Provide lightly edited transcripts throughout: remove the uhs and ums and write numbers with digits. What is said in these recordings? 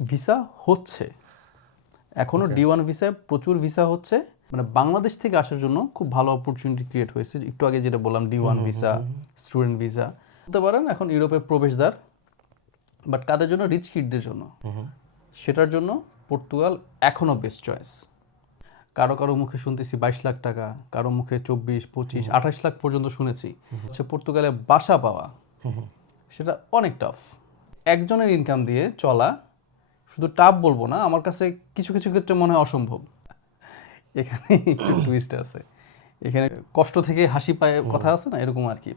Visa হচ্ছে, এখনও D1 ভিসায় প্রচুর ভিসা হচ্ছে। মানে বাংলাদেশ থেকে আসার জন্য খুব ভালো অপরচুনিটি ক্রিয়েট হয়েছে। একটু আগে যেটা বললাম D1 ভিসা, স্টুডেন্ট ভিসা বলতে পারেন এখন ইউরোপের প্রবেশদ্বার। বাট কাদের জন্য? রিচ কিডদের জন্য। সেটার জন্য পর্তুগাল এখনও বেস্ট চয়েস। কারো কারো মুখে শুনতেছি 22 লাখ টাকা, কারো মুখে 24, 25, 28 লাখ পর্যন্ত শুনেছি। হচ্ছে পর্তুগালে বাসা পাওয়া, সেটা অনেক টাফ। একজনের ইনকাম দিয়ে চলা শুধু টাফ বলবো না, আমার কাছে কিছু কিছু ক্ষেত্রে মনে হয় অসম্ভব। এখানে একটু টুইস্ট আছে, এখানে কষ্ট থেকে হাসি পায় কথা আছে না, এরকম আর কি।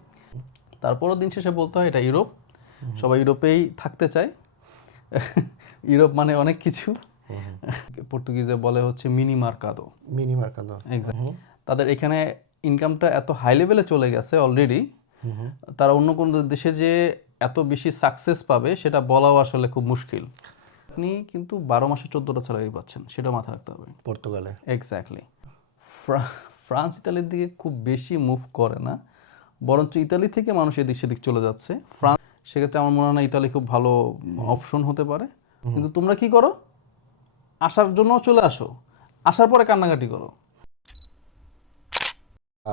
তারপরও দিন শেষে বলতে হয় এটা ইউরোপ, সবাই ইউরোপেই থাকতে চায়। ইউরোপ মানে অনেক কিছু। পর্তুগিজে বলে হচ্ছে মিনি মার্কাদো। এক্স্যাক্ট। তাদের এখানে ইনকামটা এত হাই লেভেলে চলে গেছে অলরেডি, তারা অন্য কোনো দেশে যে এত বেশি সাকসেস পাবে সেটা বলাও আসলে খুব মুশকিল। আপনি কিন্তু 12 মাসে 14টা স্যালারি পাচ্ছেন, সেটা মাথায় রাখতে হবে পর্তুগালে। এক্স্যাক্টলি। ফ্রান্স ইতালির দিকে খুব বেশি মুভ করে না, বরঞ্চ ইতালি থেকে মানুষ এদিক সেদিক চলে যাচ্ছে ফ্রান্স। সেক্ষেত্রে আমার মনে হয় না ইতালি খুব ভালো অপশন হতে পারে। কিন্তু তোমরা কি করো? আসার জন্য চলে আসো, আসার পরে কান্নাকাটি করো।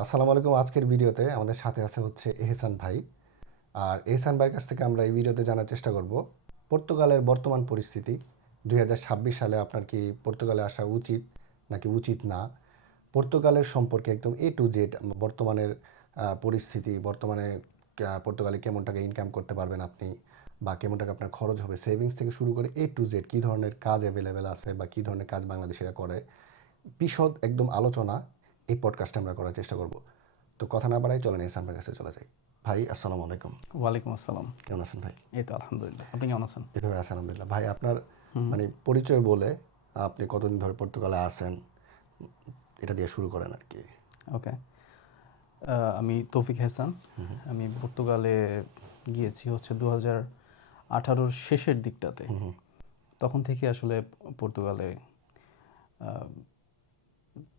আসসালামু আলাইকুম। আজকের ভিডিওতে আমাদের সাথে আছে হচ্ছে এহসান ভাই। আর এহসান ভাইয়ের কাছ থেকে আমরা এই ভিডিওতে জানার চেষ্টা করব পর্তুগালের বর্তমান পরিস্থিতি। 2026 সালে আপনার কি পর্তুগালে আসা উচিত নাকি উচিত না, পর্তুগালের সম্পর্কে একদম A to Z বর্তমানের পরিস্থিতি, বর্তমানে পর্তুগালে কেমন টাকা ইনকাম করতে পারবেন আপনি, বা কেমন টাকা আপনার খরচ হবে, সেভিংস থেকে শুরু করে A to Z কী ধরনের কাজ অ্যাভেলেবেল আছে বা কী ধরনের কাজ বাংলাদেশিরা করে, বিশদ একদম আলোচনা এই পডকাস্টে আমরা করার চেষ্টা করব। তো কথা না বাড়াই চলেন এহসান ভাইয়ের কাছে চলে যাই। ভাই আসসালামু আলাইকুম। ওয়ালাইকুম আসসালাম। কেমন আছেন ভাই? এই তো আলহামদুলিল্লাহ, আপনি কেমন আছেন? এই তো ভাই আছি আলহামদুলিল্লাহ। ভাই আপনার মানে পরিচয় বলে আপনি কতদিন ধরে পর্তুগালে আছেন এটা দিয়ে শুরু করেন আর কি। ওকে, আমি তৌফিক হেসান। আমি পর্তুগালে গিয়েছি হচ্ছে 2018 শেষের দিকটাতে। তখন থেকে আসলে পর্তুগালে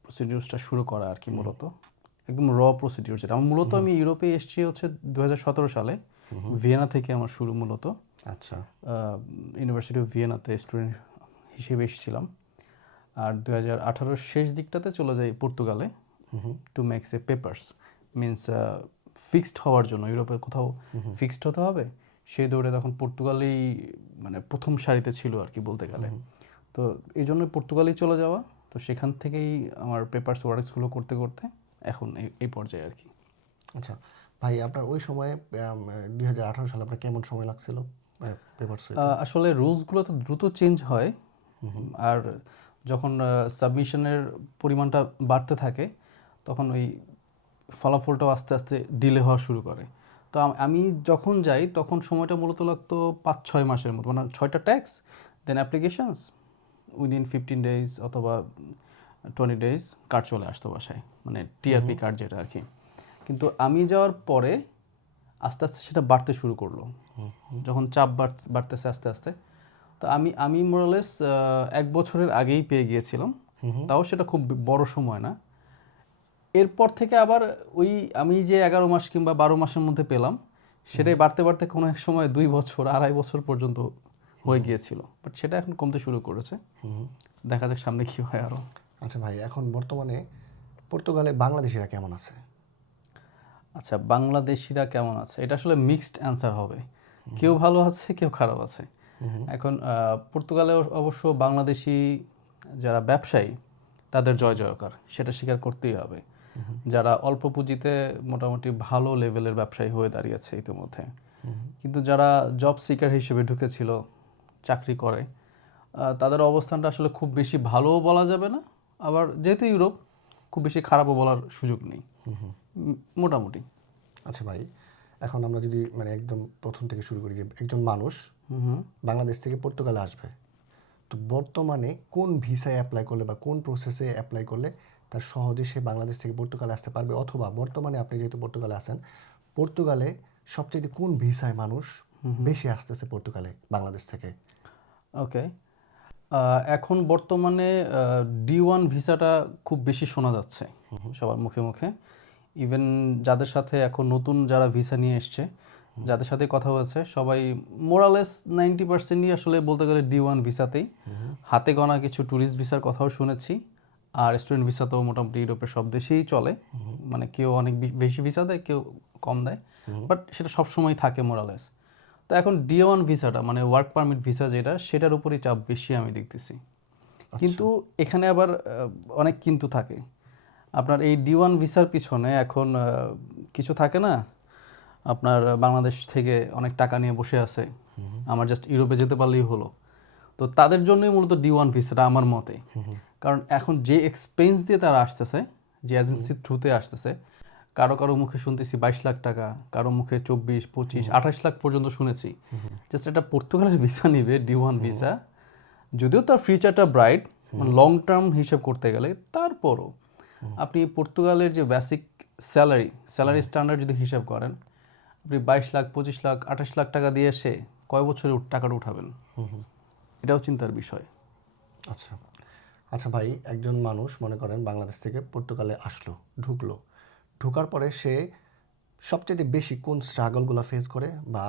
প্রসিডিউরসটা শুরু করা আর কি, মূলত একদম প্রসিডিউর যেটা আমার। মূলত আমি ইউরোপে এসেছি হচ্ছে 2017 সালে। ভিয়েনা থেকে আমার শুরু মূলত। আচ্ছা। ইউনিভার্সিটি অফ ভিয়েনাতে স্টুডেন্ট হিসেবে এসেছিলাম। আর 2018 শেষ দিকটাতে চলে যাই পর্তুগালে to makes a papers, means fixed হওয়ার জন্য। ইউরোপের কোথাও ফিক্সড হতে হবে, সেই দৌড়ে তখন পর্তুগালেই মানে প্রথম সারিতে ছিল আর কি বলতে গেলে। তো এই জন্য পর্তুগালেই চলে যাওয়া। তো সেখান থেকেই আমার পেপারস ওয়ার্কসগুলো করতে করতে এখন এই পর্যায়ে আর কি। আচ্ছা ভাই, আপনার ওই সময়ে 2018 সালে আপনার কেমন সময় লাগছিল পেপার? আসলে রুলসগুলো তো দ্রুত চেঞ্জ হয়, আর যখন সাবমিশনের পরিমাণটা বাড়তে থাকে তখন ওই ফলাফলটাও আস্তে আস্তে ডিলে হওয়া শুরু করে। তো আমি যখন যাই তখন সময়টা মূলত লাগতো 5-6 মাসের মতো, মানে 6টা ট্যাক্স, দেন অ্যাপ্লিকেশনস, উইদিন 15 ডেজ অথবা 20 ডেজ কার্ড চলে আসতো বাসায়, মানে টিআরপি কার্ড যেটা আর কি। কিন্তু আমি যাওয়ার পরে আস্তে আস্তে সেটা বাড়তে শুরু করলো, যখন চাপ বাড়তেছে আস্তে আস্তে। তো আমি মোরালেস 1 বছরের আগেই পেয়ে গিয়েছিলাম, তাও সেটা খুব বড় সময় না। এরপর থেকে আবার ওই আমি যে 11 মাস কিংবা 12 মাসের মধ্যে পেলাম, সেটাই বাড়তে বাড়তে কোনো এক সময় 2 বছর 2.5 বছর পর্যন্ত হয়ে গিয়েছিল। বাট সেটা এখন কমতে শুরু করেছে, দেখা যাক সামনে কি হয় আরও। আচ্ছা ভাই, এখন বর্তমানে পর্তুগালে বাংলাদেশিরা কেমন আছে? আচ্ছা, বাংলাদেশিরা কেমন আছে এটা আসলে মিক্সড অ্যান্সার হবে, কেউ ভালো আছে কেউ খারাপ আছে। এখন পর্তুগালে অবশ্য বাংলাদেশি যারা ব্যবসায়ী তাদের জয় জয়কার, সেটা স্বীকার করতেই হবে। যারা অল্প পুঁজিতে মোটামুটি ভালো লেভেলের ব্যবসায়ী হয়ে দাঁড়িয়েছে ইতিমধ্যে। কিন্তু যারা জব সিকার হিসেবে ঢুকেছিল, চাকরি করে, তাদের অবস্থানটা আসলে খুব বেশি ভালোও বলা যাবে না, আবার যেহেতু ইউরোপ খুব বেশি খারাপও বলার সুযোগ নেই, মোটামুটি। আচ্ছা ভাই, এখন আমরা যদি মানে একদম প্রথম থেকে শুরু করি, যে একজন মানুষ বাংলাদেশ থেকে পর্তুগালে আসবে, তো বর্তমানে কোন ভিসায় অ্যাপ্লাই করলে বা কোন প্রসেসে অ্যাপ্লাই করলে তার সহজে সে বাংলাদেশ থেকে পর্তুগালে আসতে পারবে, অথবা বর্তমানে আপনি যেহেতু পর্তুগালে আছেন, পর্তুগালে সবচেয়ে কোন ভিসায় মানুষ বেশি আসতেছে পর্তুগালে বাংলাদেশ থেকে? ওকে, এখন বর্তমানে D1 ভিসাটা খুব বেশি শোনা যাচ্ছে সবার মুখে মুখে। ইভেন যাদের সাথে এখন নতুন যারা ভিসা নিয়ে এসছে, যাদের সাথে কথা হয়েছে সবাই মোরালেস 90%ই আসলে বলতে গেলে D1 ভিসাতেই। হাতে গোনা কিছু ট্যুরিস্ট ভিসার কথাও শুনেছি, আর স্টুডেন্ট ভিসাতেও মোটামুটি ইউরোপের সব দেশেই চলে। মানে কেউ অনেক বেশি ভিসা দেয়, কেউ কম দেয়, বাট সেটা সবসময় থাকে মোরালেস। তো এখন D1 ভিসাটা মানে ওয়ার্ক পারমিট ভিসা যেটা, সেটার উপরই চাপ বেশি আমি দেখতেছি। কিন্তু এখানে আবার অনেক কিন্তু থাকে। আপনার এই D1 ভিসার পিছনে এখন কিছু থাকে না, আপনার বাংলাদেশ থেকে অনেক টাকা নিয়ে বসে আছে, আমার জাস্ট ইউরোপে যেতে পারলেই হলো। তো তাদের জন্যই মূলত D1 ভিসাটা আমার মতে। কারণ এখন যে এক্সপেন্স দিয়ে তারা আসতেছে, যে এজেন্সির থ্রুতে আসতেছে, কারো কারো মুখে শুনতেছি 22 লাখ টাকা, কারো মুখে 24, 25, 28 লাখ পর্যন্ত শুনেছি। জাস্ট একটা পর্তুগালের ভিসা নিবে D1 ভিসা, যদিও তার ফিউচারটা ব্রাইট, মানে লং টার্ম হিসাব করতে গেলে, তারপরও আপনি পর্তুগালের যে বেসিক স্যালারি স্ট্যান্ডার্ড যদি হিসাব করেন, আপনি 22 লাখ, 25 লাখ, 28 লাখ টাকা দিয়ে এসে কয় বছরে টাকাটা উঠাবেন? এটাও চিন্তার বিষয়। আচ্ছা আচ্ছা ভাই, একজন মানুষ মনে করেন বাংলাদেশ থেকে পর্তুগালে আসলো, ঢোকার পরে সে সবচেয়ে বেশি কোন স্ট্রাগলগুলো ফেস করে বা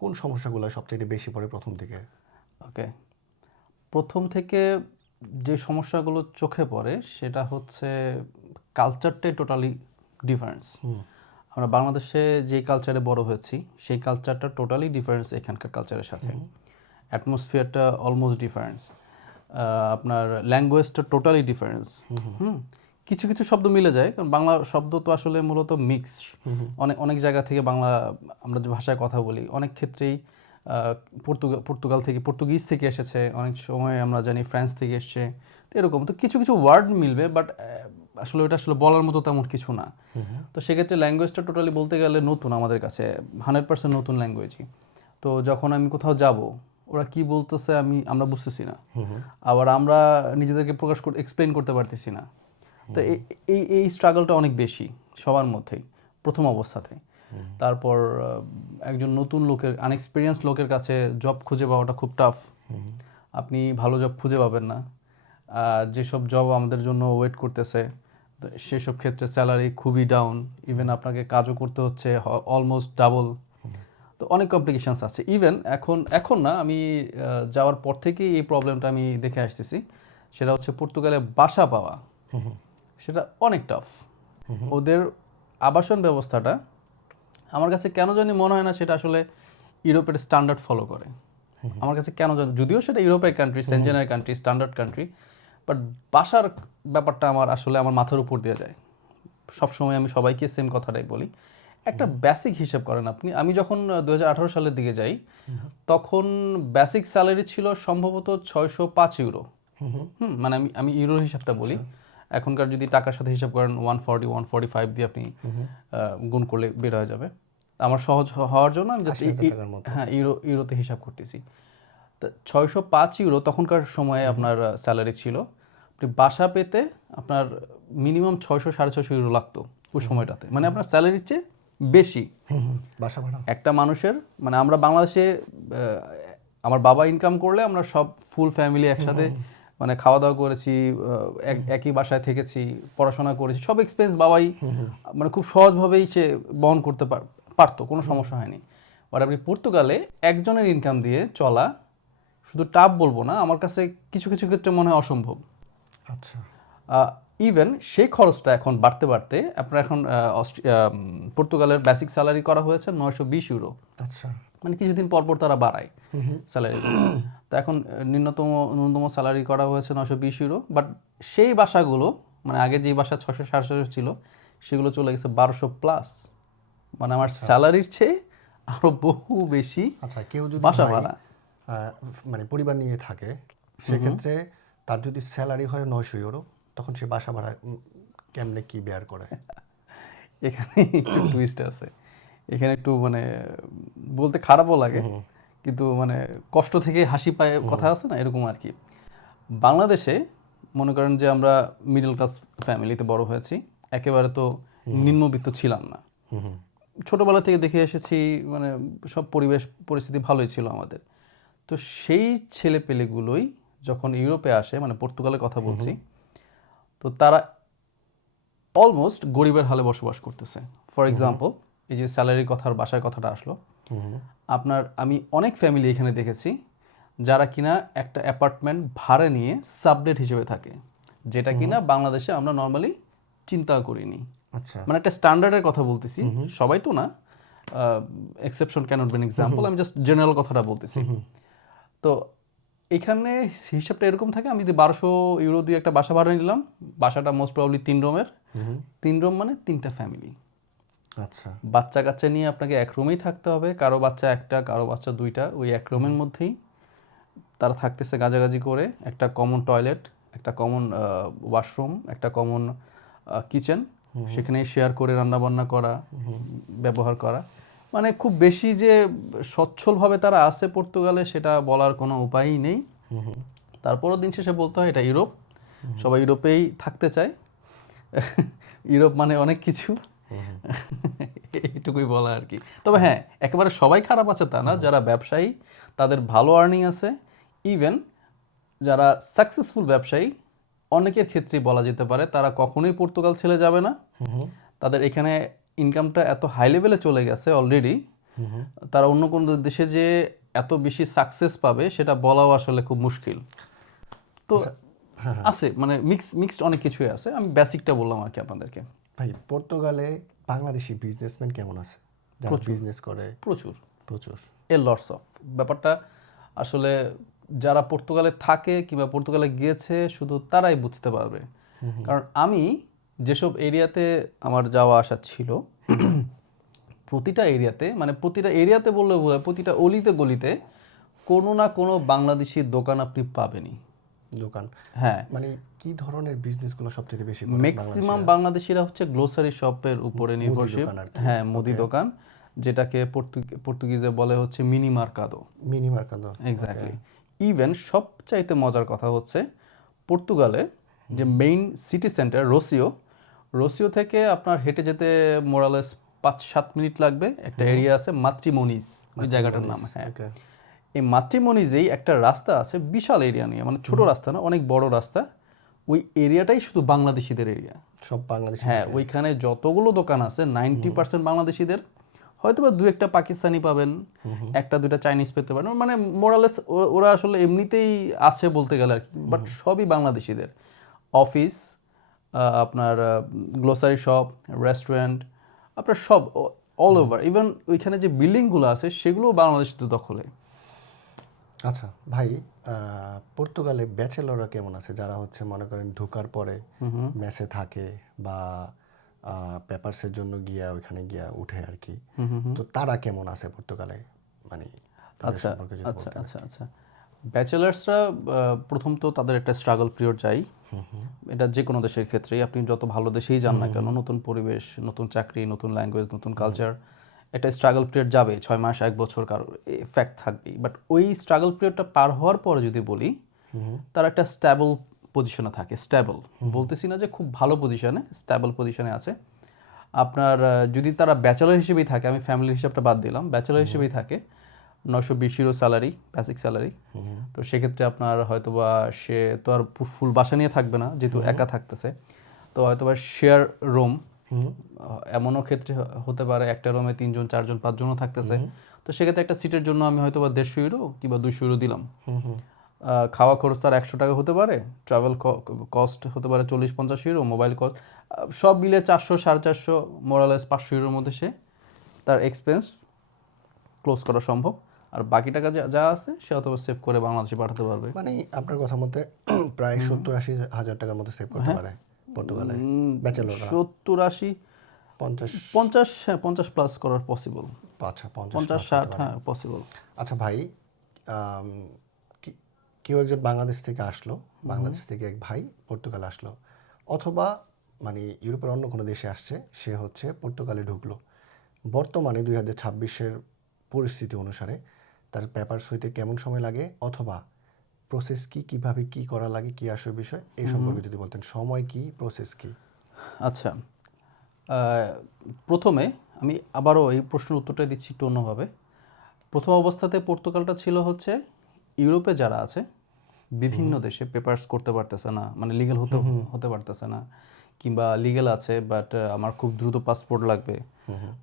কোন সমস্যাগুলো সবচেয়ে বেশি পড়ে প্রথম দিকে? ওকে, প্রথম থেকে যে সমস্যাগুলো চোখে পড়ে সেটা হচ্ছে কালচারটাই টোটালি ডিফারেন্স। আমরা বাংলাদেশে যে কালচারে বড় হয়েছি সেই কালচারটা টোটালি ডিফারেন্স এখানকার কালচারের সাথে। অ্যাটমসফিয়ারটা অলমোস্ট ডিফারেন্স, আপনার ল্যাঙ্গুয়েজটা টোটালি ডিফারেন্স। কিছু কিছু শব্দ মিলে যায়, কারণ বাংলা শব্দ তো আসলে মূলত মিক্স। অনেক জায়গা থেকে বাংলা আমরা যে ভাষায় কথা বলি, অনেক ক্ষেত্রেই পর্তুগাল থেকে পর্তুগিজ থেকে এসেছে, অনেক সময় আমরা জানি ফ্রান্স থেকে এসছে, তো এরকম। তো কিছু কিছু ওয়ার্ড মিলবে, বাট আসলে ওটা আসলে বলার মতো তেমন কিছু না। তো সেক্ষেত্রে ল্যাঙ্গুয়েজটা টোটালি বলতে গেলে নতুন আমাদের কাছে, 100% নতুন ল্যাঙ্গুয়েজই। তো যখন আমি কোথাও যাব, ওরা কি বলতেছে আমরা বুঝতেছি না, আবার আমরা নিজেদেরকে এক্সপ্লেন করতে পারতেছি না। তো এই স্ট্রাগলটা অনেক বেশি সবার মধ্যেই প্রথম অবস্থাতে। তারপর একজন নতুন লোকের, আনএক্সপিরিয়েন্স লোকের কাছে জব খুঁজে পাওয়াটা খুব টাফ। আপনি ভালো জব খুঁজে পাবেন না। যেসব জব আমাদের জন্য ওয়েট করতেছে, সেসব ক্ষেত্রে স্যালারি খুবই ডাউন, ইভেন আপনাকে কাজও করতে হচ্ছে অলমোস্ট ডাবল। তো অনেক কমপ্লিকেশানস আছে। ইভেন এখন না, আমি যাওয়ার পর থেকেই এই প্রবলেমটা আমি দেখে আসতেছি। সেটা হচ্ছে পর্তুগালে বাসা পাওয়া, সেটা অনেক টাফ। ওদের আবাসন ব্যবস্থাটা আমার কাছে কেন জানি মনে হয় না সেটা আসলে ইউরোপের স্ট্যান্ডার্ড ফলো করে। আমার কাছে কেন জানি, যদিও সেটা ইউরোপের কান্ট্রি, সেনজেনের কান্ট্রি, স্ট্যান্ডার্ড কান্ট্রি, বাট বাসার ব্যাপারটা আমার মাথার উপর দিয়ে যায়। সবসময় আমি সবাইকে সেম কথাটাই বলি, একটা বেসিক হিসাব করেন আপনি। আমি যখন 2018 সালের দিকে যাই, তখন বেসিক স্যালারি ছিল সম্ভবত 605 ইউরো। মানে আমি ইউরোর হিসাবটা বলি। এখনকার যদি টাকার সাথে হিসাব করেন 140, 145 দিয়ে আপনি গুণ করলে বের হয়ে যাবে। আমার সহজ হওয়ার জন্য আমি জাস্ট ইউরোতে হিসাব করতেছি। তো 605 ইউরো তখনকার সময়ে আপনার স্যালারি ছিল। আপনি বাসা পেতে আপনার মিনিমাম 600, 650 ইউরো লাগতো ওই সময়টাতে, মানে আপনার স্যালারির চেয়ে বেশি বাসা ভাড়া। একটা মানুষের, মানে আমরা বাংলাদেশে আমার বাবা ইনকাম করলে আমরা সব ফুল ফ্যামিলি একসাথে মানে খাওয়া দাওয়া করেছি, একই বাসায় থেকেছি, পড়াশোনা করেছি, সব এক্সপেন্স বাবাই মানে খুব সহজভাবেই সে বহন করতে পারতো, কোনো সমস্যা হয়নি। আর আপনি পর্তুগালে একজনের ইনকাম দিয়ে চলা শুধু টাফ বলবো না, আমার কাছে কিছু কিছু ক্ষেত্রে মনে হয় অসম্ভব। আচ্ছা, ইভেন সেই খরচটা এখন বাড়তে বাড়তে আপনার এখন পর্তুগালের বেসিক স্যালারি করা হয়েছে 920 ইউরো। আচ্ছা, মানে কিছুদিন পর পর তারা বাড়ায় স্যালারি। তো এখন ন্যূনতম স্যালারি করা হয়েছে 920 ইউরো। বাট সেই বাসাগুলো, মানে আগে যে বাসা 600-700 ছিল, সেগুলো চলে গেছে 1200 প্লাস। মানে আমার স্যালারির চেয়ে আরো বহু বেশি। আচ্ছা, কেউ যদি বাসা ভাড়া মানে পরিবার নিয়ে থাকে, সেক্ষেত্রে তার যদি স্যালারি হয় 900 ইউরো, তখন সে বাসা ভাড়া কেমনে কি বেয়ার করে? এখানে একটু টুইস্ট আছে। এখানে একটু মানে বলতে খারাপও লাগে, কিন্তু মানে কষ্ট থেকে হাসি পায় কথা আছে না, এরকম আর কি। বাংলাদেশে মনে করেন যে আমরা মিডল ক্লাস ফ্যামিলিতে বড় হয়েছি, একেবারে তো নিম্নবিত্ত ছিলাম না। ছোটবেলা থেকে দেখে এসেছি, মানে সব পরিস্থিতি ভালোই ছিল আমাদের। তো সেই ছেলেপেলেগুলোই যখন ইউরোপে আসে, মানে পর্তুগালের কথা বলছি, তো তারা অলমোস্ট গরিবের হালে বসবাস করতেছে। ফর এক্সাম্পল, এই যে স্যালারির কথার বাসায় কথাটা আসলো, আপনার আমি অনেক ফ্যামিলি এখানে দেখেছি যারা কিনা একটা অ্যাপার্টমেন্ট ভাড়া নিয়ে সাবলেট হিসেবে থাকে, যেটা কিনা বাংলাদেশে আমরা নর্মালি চিন্তা করিনি। আচ্ছা, মানে একটা স্ট্যান্ডার্ডের কথা বলতেছি, সবাই তো না, exception cannot be an example, আমি জাস্ট জেনারেল কথাটা বলতেছি। তো এখানে হিসাবটা এরকম থাকে, আমি যদি 1200 ইউরো দিয়ে একটা বাসা ভাড়া নিলাম, বাসাটা মোস্ট প্রবাবলি 3 রুমের, 3 রুম মানে 3টা ফ্যামিলি, আচ্ছা, বাচ্চা কাচ্চা নিয়ে আপনাকে এক রুমেই থাকতে হবে, কারো বাচ্চা একটা, কারো বাচ্চা দুইটা, ওই এক রুমের মধ্যেই তারা থাকতেছে গাজাগাজি করে। একটা কমন টয়লেট, একটা কমন ওয়াশরুম, একটা কমন কিচেন, সেখানে শেয়ার করে রান্নাবান্না করা, ব্যবহার করা। মানে খুব বেশি যে সচ্ছলভাবে তারা আছে পর্তুগালে সেটা বলার কোনো উপায়ই নেই। তারপরও দিন শেষে বলতে হয় এটা ইউরোপ, সবাই ইউরোপেই থাকতে চায়। ইউরোপ মানে অনেক কিছু, এইটুকুই বলা আর কি। তবে হ্যাঁ, একেবারে সবাই খারাপ আছে তা না, যারা ব্যবসায়ী তাদের ভালো আর্নিং আছে, ইভেন যারা সাকসেসফুল ব্যবসায়ী অনেকের ক্ষেত্রেই বলা যেতে পারে তারা কখনোই পর্তুগাল ছেড়ে যাবে না। তাদের এখানে ইনকামটা এত হাই লেভেলে চলে গেছে অলরেডি, তারা অন্য কোনো দেশে যে এত বেশি সাকসেস পাবে সেটা বলাও আসলে খুব মুশকিল। তো আছে মানে মিক্সড অনেক কিছুই আছে, আমি বেসিকটা বললাম আর কি আপনাদেরকে। ভাই পর্তুগালে বাংলাদেশি বিজনেসম্যান কেমন আছে, যারা বিজনেস করে? প্রচুর প্রচুর, এ লটস অফ। ব্যাপারটা আসলে যারা পর্তুগালে থাকে কিংবা পর্তুগালে গিয়েছে শুধু তারাই বুঝতে পারবে। কারণ আমি যেসব এরিয়াতে আমার যাওয়া আসা ছিল, প্রতিটা এরিয়াতে, মানে প্রতিটা এরিয়াতে বললে বোঝায় প্রতিটা অলিতে গলিতে কোনো না কোনো বাংলাদেশি দোকান আপনি পাবেনই। দোকান, হ্যাঁ, মানে কি ধরনের বিজনেসগুলো সবচেয়ে বেশি করে? ম্যাক্সিমাম বাংলাদেশিরা হচ্ছে গ্লোসারি শপের উপরে নির্ভরশীল। হ্যাঁ, মুদি দোকান, যেটাকে পর্তুগিজে বলে হচ্ছে মিনি মার্কাদো। মিনি মার্কাদো, এক্স্যাক্টলি। ইভেন সবচাইতে মজার কথা হচ্ছে পর্তুগালে যে মেইন সিটি সেন্টার রোসিও থেকে আপনার হেঁটে যেতে মোরালেস 5-7 মিনিট লাগবে। একটা এরিয়া আছে মাতৃমনিজ, ওই জায়গাটার নাম। হ্যাঁ, এই মাতৃমনিজেই একটা রাস্তা আছে বিশাল এরিয়া নিয়ে, মানে ছোট রাস্তা না, অনেক বড় রাস্তা। ওই এরিয়াটাই শুধু বাংলাদেশিদের এরিয়া, সব বাংলাদেশি। হ্যাঁ, ওইখানে যতগুলো দোকান আছে 90% বাংলাদেশিদের, হয়তো বা 2-1টা পাকিস্তানি পাবেন, 1-2টা চাইনিজ পেতে পারেন, মানে মোরালেস ওরা আসলে এমনিতেই আছে বলতে গেলে আর কি, বাট সবই বাংলাদেশিদের। অফিস, আপনার গ্লোসারি শপ, রেস্টুরেন্ট, আপনার সব অল ওভার, ইভেন ওইখানে যে বিল্ডিংগুলো আছে সেগুলোও বাংলাদেশিদের দখলে। আচ্ছা ভাই, পর্তুগালে ব্যাচেলররা কেমন আছে, যারা হচ্ছে মনে করেন ঢোকার পরে মেসে থাকে বা পেপারসের জন্য গিয়া ওইখানে গিয়া উঠে আর কি, তো তারা কেমন আছে পর্তুগালে, মানে আচ্ছা আচ্ছা আচ্ছা আচ্ছা ব্যাচেলার্সরা প্রথম তো তাদের একটা স্ট্রাগল পিরিয়ড চাই, এটা যে কোনো দেশের ক্ষেত্রেই, আপনি যত ভালো দেশেই যান না কেন, নতুন পরিবেশ, নতুন চাকরি, নতুন ল্যাঙ্গুয়েজ, নতুন কালচার, একটা স্ট্রাগল পিরিয়ড যাবে, 6 মাস 1 বছর কারো এফেক্ট থাকবেই। বাট ওই স্ট্রাগল পিরিয়ডটা পার হওয়ার পরে যদি বলি, তার একটা স্ট্যাবল পজিশনে থাকে। স্ট্যাবল বলতেছি না যে খুব ভালো পজিশনে, স্ট্যাবল পজিশনে আছে। আপনার যদি তারা ব্যাচেলর হিসেবেই থাকে, আমি ফ্যামিলির হিসাবটা বাদ দিলাম, ব্যাচেলর হিসেবেই থাকে, 920 ইউরো স্যালারি, বেসিক স্যালারি। তো সেক্ষেত্রে আপনার হয়তোবা সে তো আর ফুল বাসা নিয়ে থাকবে না, যেহেতু একা থাকতেছে, তো হয়তোবা শেয়ার রুম, এমনও ক্ষেত্রে হতে পারে একটা রুমে 3জন 4জন 5জনও থাকতেছে। তো সেক্ষেত্রে একটা সিটের জন্য আমি হয়তোবা 150 ইউরো কিংবা 200 ইউরো দিলাম। খাওয়া খরচ তার 100 টাকা হতে পারে, ট্রাভেল কস্ট হতে পারে 40-50 ইউরো, মোবাইল কস্ট, সব মিলে 400-450, মোরালেস 500 ইউরোর মধ্যে সে তার এক্সপেন্স ক্লোজ করা সম্ভব। আর বাকি টাকা যা আছে সে অথবা সেভ করে বাংলাদেশে পাঠাতে পারবে। মানে আপনার কথা মতে প্রায় 70-80 হাজার টাকার মতো সেভ করতে পারে পর্তুগালে ব্যাচেলররা। 70-80, 50, হ্যাঁ 50 প্লাস করার পসিবল। আচ্ছা, 50-60, হ্যাঁ পসিবল। আচ্ছা ভাই, কেউ একজন বাংলাদেশ থেকে আসলো, বাংলাদেশ থেকে এক ভাই পর্তুগাল আসলো, অথবা মানে ইউরোপের অন্য কোনো দেশে আসছে, সে হচ্ছে পর্তুগালে ঢুকলো। বর্তমানে 2026-এর পরিস্থিতি অনুসারে তার পেপারস হইতে কেমন সময় লাগে, অথবা প্রসেস কি, কিভাবে কি করা লাগে, কি আসল বিষয়, এই সম্পর্কে যদি বলতেন। সময় কি, প্রসেস কি? আচ্ছা, প্রথমে আমি আবারও এই প্রশ্নের উত্তরটা দিচ্ছি একটু অন্যভাবে। প্রথম অবস্থাতে পর্তুগালটা ছিল হচ্ছে ইউরোপে যারা আছে বিভিন্ন দেশে পেপারস করতে পারতেছে না, মানে লিগ্যাল হতে পারতেছে না, কিংবা লিগ্যাল আছে বাট আমার খুব দ্রুত পাসপোর্ট লাগবে,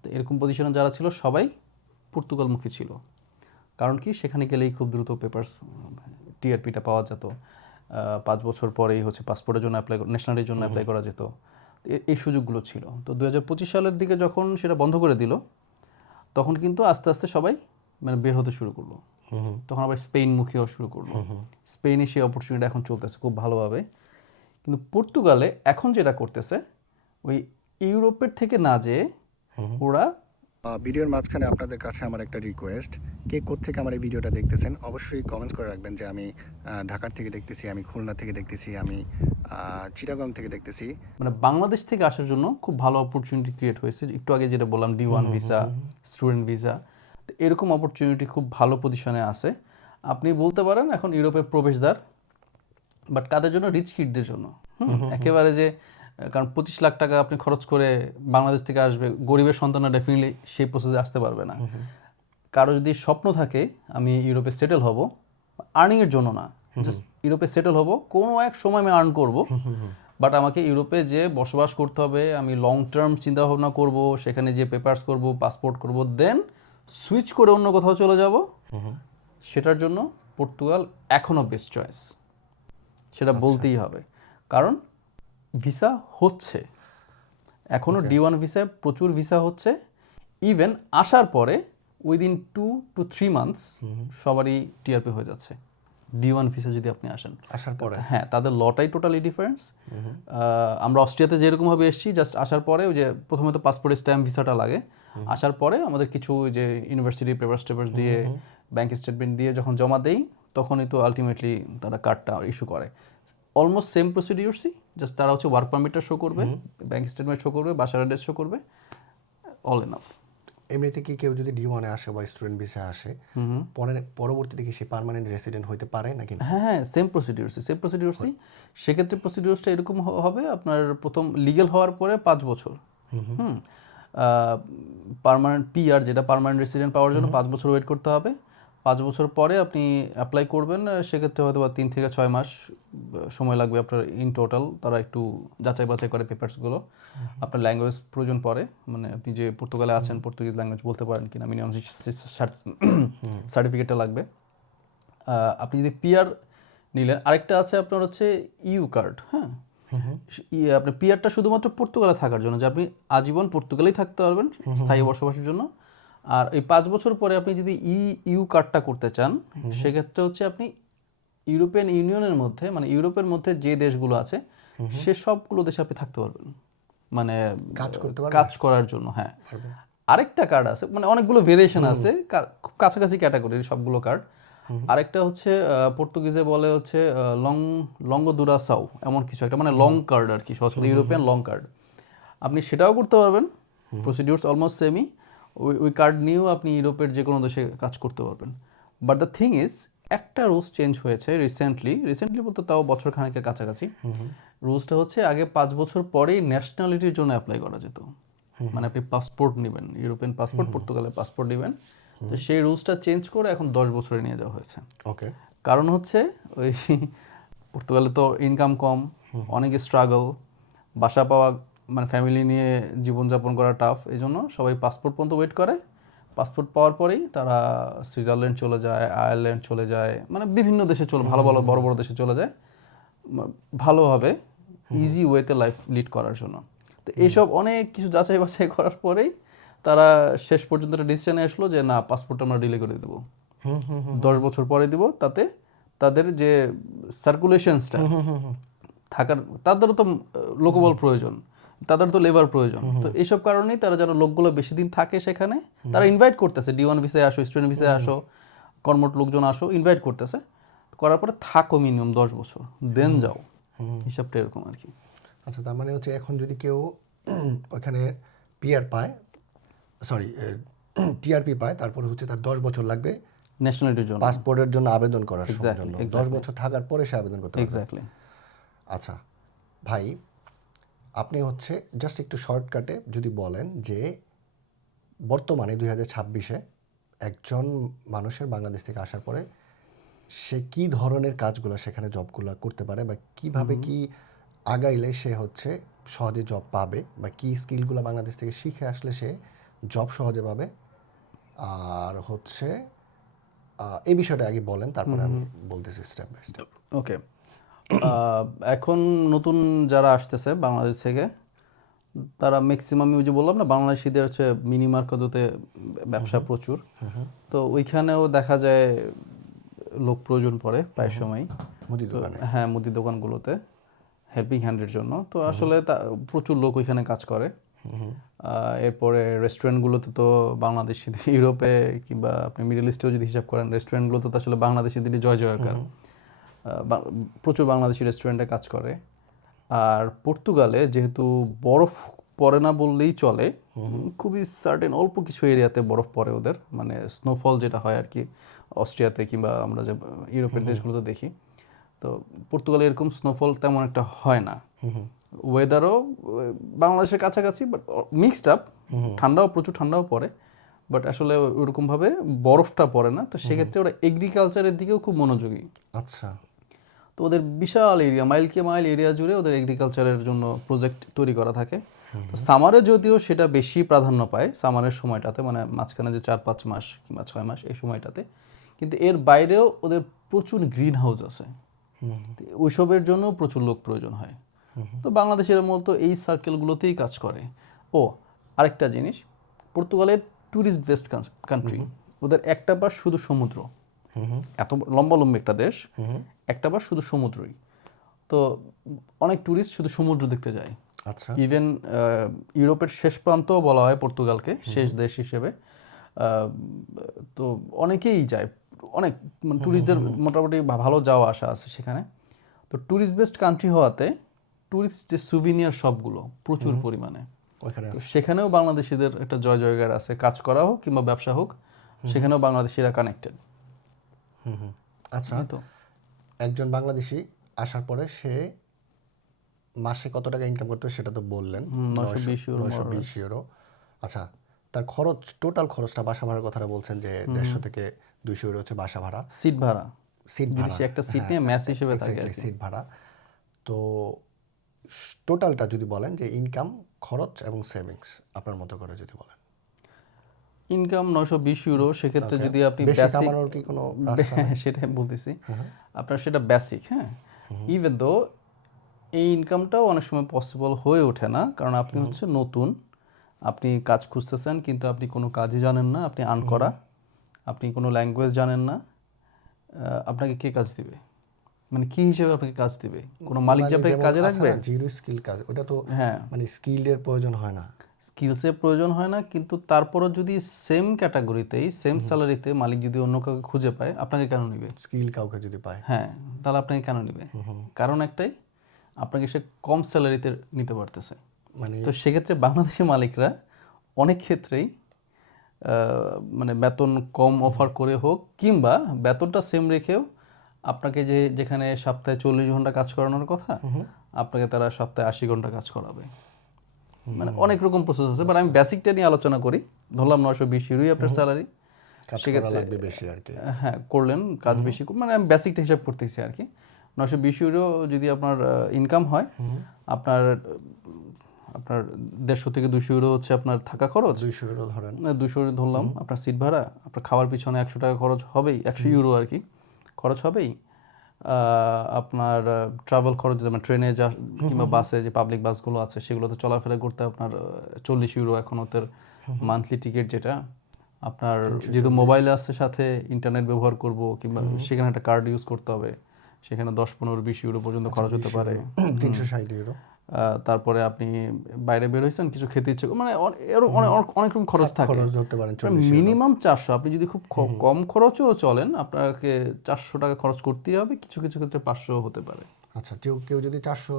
তো এরকম পজিশনে যারা ছিল সবাই পর্তুগালমুখী ছিল। কারণ কি, সেখানে গেলেই খুব দ্রুত পেপারস টিআরপিটা পাওয়া যেত। 5 বছর পরেই হচ্ছে পাসপোর্টের জন্য ন্যাশনালিটির জন্য অ্যাপ্লাই করা যেত। এই সুযোগগুলো ছিল। তো 2025 সালের দিকে যখন সেটা বন্ধ করে দিল, তখন কিন্তু আস্তে আস্তে সবাই মানে বের হতে শুরু করলো। তখন আবার স্পেনমুখী হওয়া শুরু করলো। স্পেনে সেই অপরচুনিটি এখন চলতেছে খুব ভালোভাবে। কিন্তু পর্তুগালে এখন যেটা করতেছে, ওই ইউরোপের থেকে না যেয়ে ওরা ভিডিওর মাঝখানে আপনাদের কাছে আমার একটা রিকোয়েস্ট, কে কোত্থেকে আমার এই ভিডিওটা দেখতেছেন অবশ্যই কমেন্টস করে রাখবেন যে আমি ঢাকার থেকে দেখতেছি, আমি খুলনা থেকে দেখতেছি, আমি চিটাগং থেকে দেখতেছি। মানে বাংলাদেশ থেকে আসার জন্য খুব ভালো অপরচুনিটি ক্রিয়েট হয়েছে। একটু আগে যেটা বললাম D1 ভিসা, স্টুডেন্ট ভিসা, তো এরকম অপরচুনিটি খুব ভালো পজিশনে আছে। আপনি বলতে পারেন এখন ইউরোপের প্রবেশদ্বার, বাট কাদের জন্য? রিচ কিডদের জন্য। একেবারে যে, কারণ 25 লাখ টাকা আপনি খরচ করে বাংলাদেশ থেকে আসবে, গরিবের সন্তানরা ডেফিনেটলি সেই প্রসেসে আসতে পারবে না। কারো যদি স্বপ্ন থাকে আমি ইউরোপে সেটেল হব, আর্নিংয়ের জন্য না, জাস্ট ইউরোপে সেটেল হব, কোনো এক সময় আমি আর্ন করব, বাট আমাকে ইউরোপে যে বসবাস করতে হবে, আমি লং টার্ম চিন্তা ভাবনা করব, সেখানে যে পেপারস করব, পাসপোর্ট করব, দেন সুইচ করে অন্য কোথাও চলে যাব, সেটার জন্য পর্তুগাল এখনও বেস্ট চয়েস, সেটা বলতেই হবে। কারণ ভিসা হচ্ছে, এখনও D1 ভিসায় প্রচুর ভিসা হচ্ছে। ইভেন আসার পরে উইদিন 2 to 3 months সবারই টিআরপি হয়ে যাচ্ছে D1 ভিসা যদি আপনি আসেন। আসার পরে হ্যাঁ, তাদের লটাই টোটালি ডিফারেন্স। আমরা অস্ট্রিয়াতে যেরকমভাবে এসেছি, জাস্ট আসার পরে ওই যে প্রথমে তো পাসপোর্টের স্ট্যাম্প ভিসাটা লাগে, আসার পরে আমাদের কিছু যে ইউনিভার্সিটি পেপারস দিয়ে ব্যাংক স্টেটমেন্ট দিয়ে যখন জমা দেই, তখনই তো আলটিমেটলি তারা কার্ডটা ইস্যু করে। অলমোস্ট সেম প্রসিডিউরসই, জাস্ট তারা হচ্ছে ওয়ার্ক পারমিটটা শো করবে, ব্যাংক স্টেটমেন্ট শো করবে, বাসার অ্যাড্রেস শো করবে, অল এনাফ। এমনিতে কি কেউ যদি D1 এ আসে বা স্টুডেন্ট ভিসা আসে, পরবর্তীতে কি সে পার্মানেন্ট রেসিডেন্ট হতে পারে নাকি না? হ্যাঁ, সেম প্রসিডিউরসই। সেক্ষেত্রে প্রসিডিউরসটা এরকম হবে, আপনার প্রথম লিগ্যাল হওয়ার পরে 5 বছর, পার্মানেন্ট পিআর যেটা পার্মানেন্ট রেসিডেন্ট পাওয়ার জন্য 5 বছর ওয়েট করতে হবে। 5 বছর পরে আপনি অ্যাপ্লাই করবেন, সেক্ষেত্রে হয়তো বা 3 থেকে 6 মাস সময় লাগবে আপনার ইন টোটাল। তারা একটু যাচাই বাছাই করে পেপারসগুলো। আপনার ল্যাঙ্গুয়েজ প্রয়োজন পড়ে, মানে আপনি যে পর্তুগালে আছেন পর্তুগিজ ল্যাঙ্গুয়েজ বলতে পারেন কিনা, মিনিমাম সার্টিফিকেটটা লাগবে। আপনি যদি পিআর নিলেন, আরেকটা আছে আপনার হচ্ছে ইউ কার্ড। হ্যাঁ, আপনার পিআরটা শুধুমাত্র পর্তুগালে থাকার জন্য, যে আপনি আজীবন পর্তুগালেই থাকতে পারবেন স্থায়ী বসবাসের জন্য। আর এই 5 বছর পরে আপনি যদি ইউ কার্ডটা করতে চান, সেক্ষেত্রে হচ্ছে আপনি ইউরোপিয়ান ইউনিয়নের মধ্যে, মানে ইউরোপের মধ্যে যে দেশগুলো আছে সে সবগুলো দেশে আপনি থাকতে পারবেন, মানে কাজ করার জন্য। হ্যাঁ, আরেকটা কার্ড আছে, মানে অনেকগুলো ভেরিয়েশন আছে, খুব কাছাকাছি ক্যাটাগরির সবগুলো কার্ড। আরেকটা হচ্ছে পর্তুগিজে বলে হচ্ছে লঙ্গো দুরাসাও, এমন কিছু একটা, মানে লং কার্ড আর কি, সহজ করে ইউরোপিয়ান লং কার্ড। আপনি সেটাও করতে পারবেন, প্রসিডিউরস অলমোস্ট সেমই। ওই কার্ড নিয়েও আপনি ইউরোপের যে কোনো দেশে কাজ করতে পারবেন। বাট দ্য থিং ইজ, একটা রুলস চেঞ্জ হয়েছে রিসেন্টলি বলতে তাও বছর খানেকের কাছাকাছি। রুলসটা হচ্ছে, আগে 5 বছর পরেই ন্যাশনালিটির জন্য অ্যাপ্লাই করা যেত, মানে আপনি পাসপোর্ট নেবেন, ইউরোপিয়ান পাসপোর্ট, পর্তুগালের পাসপোর্ট নেবেন, তো সেই রুলসটা চেঞ্জ করে এখন 10 বছরে নিয়ে যাওয়া হয়েছে। ওকে, কারণ হচ্ছে ওই পর্তুগালে তো ইনকাম কম, অনেক স্ট্রাগল, বাসা পাওয়া, মানে ফ্যামিলি নিয়ে জীবনযাপন করা টাফ, এই জন্য সবাই পাসপোর্ট পর্যন্ত ওয়েট করে। পাসপোর্ট পাওয়ার পরেই তারা সুইজারল্যান্ড চলে যায়, আয়ারল্যান্ড চলে যায়, মানে বিভিন্ন দেশে ভালো ভালো বড় বড় দেশে চলে যায় ভালোভাবে ইজি ওয়েতে লাইফ লিড করার জন্য। তো এইসব অনেক কিছু যাচাই বাছাই করার পরেই তারা শেষ পর্যন্ত একটা ডিসিশনে আসলো যে না, পাসপোর্ট আমরা ডিলে করে দেবো, 10 বছর পরে দিব। তাতে তাদের যে সার্কুলেশনসটা থাকার, তাদেরও তো লোকবল প্রয়োজন, তাদের তো লেবার প্রয়োজন। তো এইসব কারণেই তারা যারা লোকগুলো বেশি দিন থাকে সেখানে, তারা ইনভাইট করতেছে, D1 ভিসায় আসো, স্টুডেন্ট ভিসায় আসো, কর্মরত লোকজন আসো, ইনভাইট করতেছে, করার পরে থাকো মিনিমাম 10 বছর, দেন যাও, হিসাবটা এরকম আর কি। আচ্ছা, তার মানে হচ্ছে এখন যদি কেউ ওখানে পিআর পায়, সরি টিআরপি পায়, তারপরে হচ্ছে তার 10 বছর লাগবে ন্যাশনালিটির জন্য, পাসপোর্টের জন্য আবেদন করার জন্য। 10 বছর থাকার পরে সে আবেদন করতে পারবে। এক্স্যাক্টলি। আচ্ছা ভাই, আপনি হচ্ছে জাস্ট একটু শর্টকাটে যদি বলেন যে বর্তমানে 2026-এ একজন মানুষের বাংলাদেশ থেকে আসার পরে সে কি ধরনের কাজগুলো, সেখানে জবগুলো করতে পারে, বা কিভাবে কি আগাইলে সে হচ্ছে সহজে জব পাবে, বা কি স্কিলগুলো বাংলাদেশ থেকে শিখে আসলে সে জব সহজে পাবে, আর হচ্ছে এই বিষয়টা আগে বলেন, তারপরে আমি বলতেছি স্টেপ বাই স্টেপ। ওকে, এখন নতুন যারা আসতেছে বাংলাদেশ থেকে, তারা ম্যাক্সিমাম ওই যে বললাম না, বাংলাদেশিদের হচ্ছে মিনি মার্কেটতে ব্যবসা প্রচুর। তো ওইখানেও দেখা যায় লোক প্রয়োজন পড়ে প্রায় সময়। মুদি দোকানে, হ্যাঁ, মুদি দোকানগুলোতে হেল্পিং হ্যান্ডের জন্য। তো আসলে প্রচুর লোক ওইখানে কাজ করে। এরপরে রেস্টুরেন্টগুলোতে তো বাংলাদেশি, ইউরোপে কিংবা আপনি মিডল ইস্টেও যদি হিসাব করেন, রেস্টুরেন্টগুলোতে তো আসলে বাংলাদেশিদেরই জয় জয়কার। প্রচুর বাংলাদেশি রেস্টুরেন্টে কাজ করে। আর পর্তুগালে যেহেতু বরফ পড়ে না বললেই চলে, খুবই সার্টেন অল্প কিছু এরিয়াতে বরফ পড়ে ওদের, মানে স্নোফল যেটা হয় আর কি অস্ট্রিয়াতে কিংবা আমরা যে ইউরোপের দেশগুলোতে দেখি। তো পর্তুগালে এরকম স্নোফল তেমন একটা হয় না। ওয়েদারও বাংলাদেশের কাছাকাছি, বাট মিক্সড আপ, ঠান্ডাও প্রচুর ঠান্ডাও পড়ে, বাট আসলে ওরকমভাবে বরফটা পড়ে না। তো সেক্ষেত্রে ওরা এগ্রিকালচারের দিকেও খুব মনোযোগী। আচ্ছা। তো ওদের বিশাল এরিয়া, মাইলকে মাইল এরিয়া জুড়ে ওদের এগ্রিকালচারের জন্য প্রজেক্ট তৈরি করা থাকে। তো সামারে যদিও সেটা বেশি প্রাধান্য পায়, সামারের সময়টাতে, মানে মাঝখানে যে 4-5 মাস কিংবা 6 মাস এই সময়টাতে। কিন্তু এর বাইরেও ওদের প্রচুর গ্রিন হাউস আছে, ওইসবের জন্য প্রচুর লোক প্রয়োজন হয়। তো বাংলাদেশের মতো এই সার্কেলগুলোতেই কাজ করে। ও আরেকটা জিনিস, পর্তুগালের ট্যুরিস্ট বেস্ট কান্ট্রি, ওদের একটা পাশ শুধু সমুদ্র, এত লম্বালম্বি একটা দেশ, একটা পাশ শুধু সমুদ্রই। তো অনেক ট্যুরিস্ট শুধু সমুদ্র দেখতে যায়। আচ্ছা। ইভেন ইউরোপের শেষ প্রান্তও বলা হয় পর্তুগালকে শেষ দেশ হিসেবে। তো অনেকেই যায়, অনেক মানে ট্যুরিস্টদের মোটামুটি ভালো যাওয়া আসা আছে সেখানে। তো ট্যুরিস্ট বেস্ট কান্ট্রি হওয়াতে ট্যুরিস্ট যে সুভিনিয়ার শপগুলো প্রচুর পরিমাণে, ওইখানে তো সেখানেও বাংলাদেশিদের একটা জয় জয়গার আছে, কাজ করা হোক কিংবা ব্যবসা হোক, সেখানেও বাংলাদেশিরা কানেক্টেড। আচ্ছা। তো একজন বাংলাদেশি আসার পরে সে মাসে কত টাকা ইনকাম করতে হবে সেটা তো বললেন, 920 ইউরো। 920 ইউরো। আচ্ছা, তার খরচ, টোটাল খরচটা, বাসা ভাড়ার কথাটা বলছেন যে 150 থেকে 200 ইউরো হচ্ছে বাসা ভাড়া, সিট ভাড়া, সিট ভাড়া, সে একটা সিট নিয়ে ম্যাচ হিসেবে থাকে আর কি। সিট ভাড়া। তো টোটালটা যদি বলেন যে ইনকাম, খরচ এবং সেভিংস আপনার মতো করে যদি বলেন। ইনকাম 920 ইউরো, সেক্ষেত্রে যদি আপনি বেশি বেসিক, কামানোর কি কোনো রাস্তা নাই? সেটাই বলতেছি, আপনার সেটা বেসিক। হ্যাঁ, ইভেন দো এই ইনকামটাও অনেক সময় পসিবল হয়ে ওঠে না, কারণ আপনি হচ্ছে নতুন, আপনি কাজ খুঁজতেছেন কিন্তু আপনি কোনো কাজই জানেন না, আপনি আনকরা, আপনি কোনো ল্যাঙ্গুয়েজ জানেন না। আপনাকে কে কাজ দিবে, মানে কি হিসেবে আপনাকে কাজ দিবে? কোনো মালিক যে আপনাকে কাজে রাখবে? জিরো স্কিল কাজ, ওটা তো হ্যাঁ, মানে স্কিলের প্রয়োজন হয় না, স্কিলসের প্রয়োজন হয় না, কিন্তু তারপরও যদি সেম ক্যাটাগরিতেই সেম স্যালারিতে মালিক যদি অন্য কাউকে খুঁজে পায়, আপনাকে কেন নিবে? স্কিল কাউকে যদি পায়, হ্যাঁ, তাহলে আপনাকে কেন নিবে? কারণ একটাই, আপনাকে সে কম স্যালারিতে নিতে পারতেছে। মানে তো সেক্ষেত্রে বাংলাদেশি মালিকরা অনেক ক্ষেত্রেই মানে বেতন কম অফার করে হোক কিংবা বেতনটা সেম রেখেও আপনাকে যেখানে সপ্তাহে 40 ঘন্টা কাজ করানোর কথা, আপনাকে তারা সপ্তাহে 80 ঘন্টা কাজ করাবে। মানে অনেক রকম প্রসেস আছে, বাট আমি বেসিকটা নিয়ে আলোচনা করি। ধরলাম 920 ইউরোই আপনার স্যালারি, কাজ করা লাগবে বেশি আর কি। হ্যাঁ, করলেন কাজ বেশি, মানে আমি বেসিকটা হিসাব করতেছি আর কি। 920 ইউরো যদি আপনার ইনকাম হয়, আপনার আপনার 150 থেকে 200 ইউরো হচ্ছে আপনার থাকা খরচ, 200 ইউরো ধরেন, 200 ইউরো ধরলাম, আপনার সিট ভাড়া, আপনার খাওয়ার পিছনে 100 টাকা খরচ হবেই, 100 ইউরো আর কি খরচ হবেই। আপনার ট্রাভেল খরচ, যেমন ট্রেনে যা কিংবা বাসে, যে পাবলিক বাসগুলো আছে সেগুলোতে চলাফেরা করতে আপনার 40 ইউরো এখন ওদের মান্থলি টিকিট, যেটা আপনার যেহেতু মোবাইল আছে সাথে ইন্টারনেট ব্যবহার করব কিংবা সেখানে একটা কার্ড ইউজ করতে হবে, সেখানে 10, 15, 20 ইউরো পর্যন্ত খরচ হতে পারে। 360 ইউরো। তারপরে আপনি বাইরে বের হয়েছেন, কিছু খেতে ইচ্ছে, মানে অনেক রকম খরচ থাকে, খরচ ধরতে পারেন 40 মিনিমাম 400। আপনি যদি খুব কম খরচেও চলেন, আপনাকে 400 টাকা খরচ করতেই হবে, কিছু কিছু ক্ষেত্রে 500 হতে পারে। আচ্ছা, কেউ যদি 400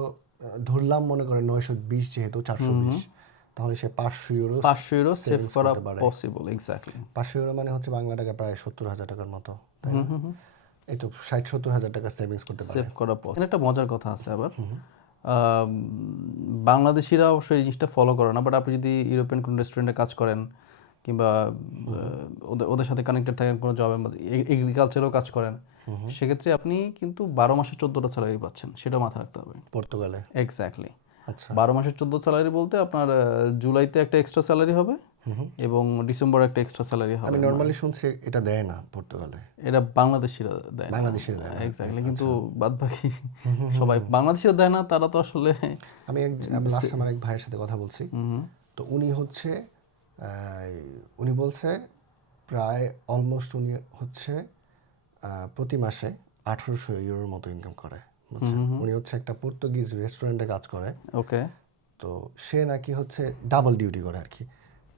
ধরলাম, মনে করেন 920 যেহেতু 420, তাহলে সে 500 ইউরো সেভ করা পসিবল। এক্স্যাক্টলি 500 ইউরো মানে হচ্ছে বাংলা টাকা প্রায় 70,000 টাকার মতো, তাই না? এই তো 60-70,000 টাকা সেভিংস করতে পারে। সেভ করা পসিবল। একটা মজার কথা আছে আবার, বাংলাদেশিরা অবশ্যই এই জিনিসটা ফলো করে না, বাট আপনি যদি ইউরোপিয়ান কোনো রেস্টুরেন্টে কাজ করেন কিংবা ওদের সাথে কানেক্টেড থাকেন কোনো জবে, এগ্রিকালচারেও কাজ করেন, সেক্ষেত্রে আপনি কিন্তু 12 মাসে 14টা স্যালারি পাচ্ছেন, সেটা মাথায় রাখতে হবে। পর্তুগালে এক্স্যাক্টলি আচ্ছা 12 মাসের 14 স্যালারি বলতে আপনার জুলাইতে একটা এক্সট্রা স্যালারি হবে, এবং ডিসেম্বরে একটা এক্সট্রা স্যালারি হবে। আমি নর্মালি শুনছি এটা দেয় না পর্তুগালে, এটা বাংলাদেশিরা দেয় না। বাংলাদেশিরা দেয় না। এক্স্যাক্টলি, কিন্তু বাদ বাকি সবাই বাংলাদেশিরা দেয় না, তারা তো আসলে আমি লাস্ট আমার এক ভাইয়ের সাথে কথা বলছি, তো উনি হচ্ছে উনি বলছে প্রায় অলমোস্ট উনি হচ্ছে প্রতি মাসে 1800 ইউরোর মতো ইনকাম করে, বুঝছেন? উনি হচ্ছে একটা পর্তুগিজ রেস্টুরেন্টে কাজ করে। ওকে, তো সে নাকি হচ্ছে ডাবল ডিউটি করে আর কি।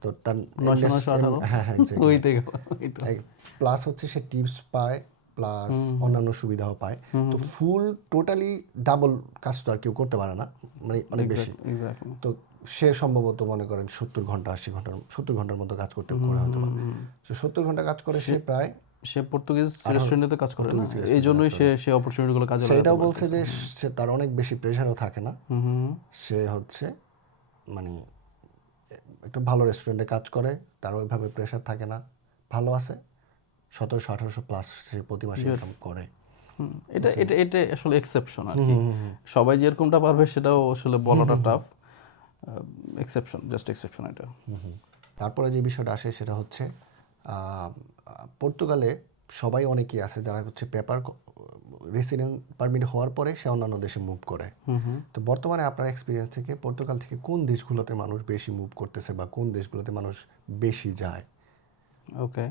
তো তার 918 হ্যাঁ হ্যাঁ ওই থেকে প্লাস হচ্ছে সে টিপস পায়, প্লাস অন্যান্য সুবিধাও পায়। তো ফুল টোটালি ডাবল কাজ তো আর কেউ করতে পারে না, মানে অনেক বেশি। এক্স্যাক্টলি। তো সে সম্ভবত মনে করেন 70 ঘন্টা 70 ঘন্টার মতো কাজ করতে করে হয়তো বা। তো 70 ঘন্টা কাজ করে সে প্রায় সে পর্তুগিজ রেস্টুরেন্টে কাজ করে না, এই জন্যই সে অপরচুনিটিগুলো কাজে লাগাতে সেটাও বলছে যে সে তার অনেক বেশি প্রেশারও থাকে না, সে হচ্ছে মানে একটা ভালো রেস্টুরেন্টে কাজ করে, তার ওইভাবে প্রেশার থাকে না, ভালো আছে, 1700-1800 প্লাস সে প্রতি মাসে ইনকাম করে। এটা এটা এটা আসলে এক্সেপশন আর কি, সবাই যেরকমটা পারবে সেটাও আসলে বলাটা টাফ, এক্সেপশন, জাস্ট এক্সেপশন এটা। তারপরে যে বিষয়টা আসে সেটা হচ্ছে পর্তুগালে সবাই অনেকেই আছে যারা হচ্ছে পেপার রেসিডেন্ট পারমিট হওয়ার পরে সে অন্যান্য দেশে মুভ করে। তো বর্তমানে আপনার এক্সপিরিয়েন্স থেকে পর্তুগাল থেকে কোন দেশগুলোতে মানুষ বেশি মুভ করতেছে বা কোন দেশগুলোতে মানুষ বেশি যায়? ওকে,